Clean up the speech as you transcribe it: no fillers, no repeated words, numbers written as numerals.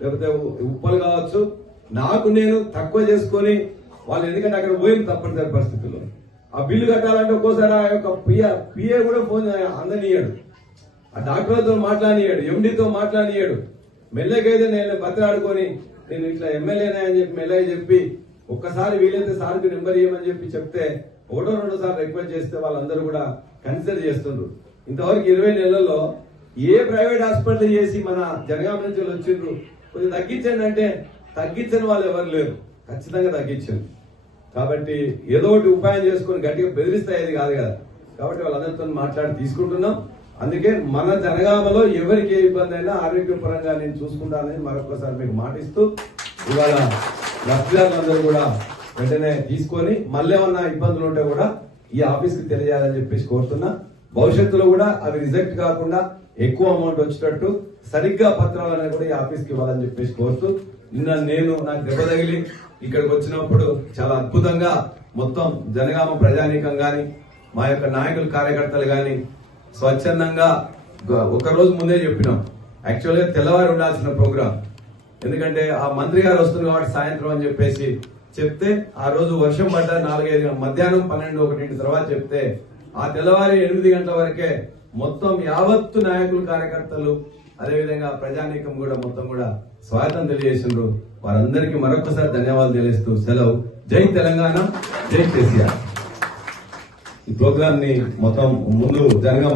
లేకపోతే ఉప్పలు కావచ్చు, నాకు నేను తక్కువ చేసుకొని వాళ్ళు ఎందుకంటే అక్కడ పోయిన తప్పనిసరి పరిస్థితుల్లో ఆ బిల్లు కట్టాలంటే ఒక్కోసారి ఆ యొక్క పిఏ కూడా ఫోన్ అందనియాడు, ఆ డాక్టర్లతో మాట్లాడియాడు, ఎండితో మాట్లాడియాడు. మెల్లకైతే నేను బతిలాడుకొని నేను ఇట్లా ఎమ్మెల్యేనా అని చెప్పి మెల్లగా చెప్పి ఒక్కసారి వీలైతే సార్కి నెంబర్ ఇవ్వమని చెప్పి చెప్తే 1-2 సార్లు రిక్వెస్ట్ చేస్తే వాళ్ళందరూ కూడా కన్సిడర్ చేస్తుండ్రు. ఇంతవరకు 20 నెలల్లో ఏ ప్రైవేట్ హాస్పిటల్ చేసి మన జనగామ నుంచి వచ్చిండ్రు కొంచెం తగ్గించండి అంటే తగ్గించని వాళ్ళు ఎవరు లేరు, ఖచ్చితంగా తగ్గించండి. కాబట్టి ఏదో ఒకటి ఉపాయం చేసుకొని గట్టిగా బెదిరిస్తాయేది కాదు కదా. కాబట్టి వాళ్ళందరితో మాట్లాడి తీసుకుంటున్నాం. అందుకే మన జనగామలో ఎవరికి ఏ ఇబ్బంది అయినా ఆరోగ్యపరంగా నేను చూసుకుంటానని మరొకసారి మీకు మాటిస్తూ ఇవాళ లబ్ధిదారులందరూ కూడా వెంటనే తీసుకొని మళ్ళీ ఏమన్నా ఇబ్బందులు ఉంటే కూడా ఈ ఆఫీస్ కి తెలియజేయాలని చెప్పేసి కోరుతున్నా. భవిష్యత్తులో కూడా అవి రిజెక్ట్ కాకుండా ఎక్కువ అమౌంట్ వచ్చేటట్టు సరిగ్గా పత్రాలు అనేది కూడా ఈ ఆఫీస్ కి ఇవ్వాలని చెప్పేసి కోరుతూ, నిన్న నాకు దెబ్బ తగిలి ఇక్కడికి వచ్చినప్పుడు చాలా అద్భుతంగా మొత్తం జనగామ ప్రజానీకం గాని మా యొక్క నాయకులు కార్యకర్తలు గాని స్వచ్ఛందంగా ఒక రోజు ముందే చెప్పినాం. యాక్చువల్ గా తెల్లవారు ఉండాల్సిన ప్రోగ్రామ్, ఎందుకంటే ఆ మంత్రి గారు వస్తున్నారు కాబట్టి సాయంత్రం అని చెప్పేసి చెప్తే ఆ రోజు వర్షం పడ్డ 4-5 మధ్యాహ్నం 12-1 తర్వాత చెప్తే ఆ తెల్లవారి 8 గంటల వరకే మొత్తం యావత్తు నాయకులు కార్యకర్తలు అదేవిధంగా ప్రజానీకం కూడా మొత్తం కూడా స్వాగతం తెలియజేసిండ్రు. వారందరికీ మరొకసారి ధన్యవాదాలు తెలియజేస్తూ సెలవు. జై తెలంగాణ, జై కేసీఆర్. ఈ ప్రోగ్రామ్ ని మొత్తం ముందు జనగామ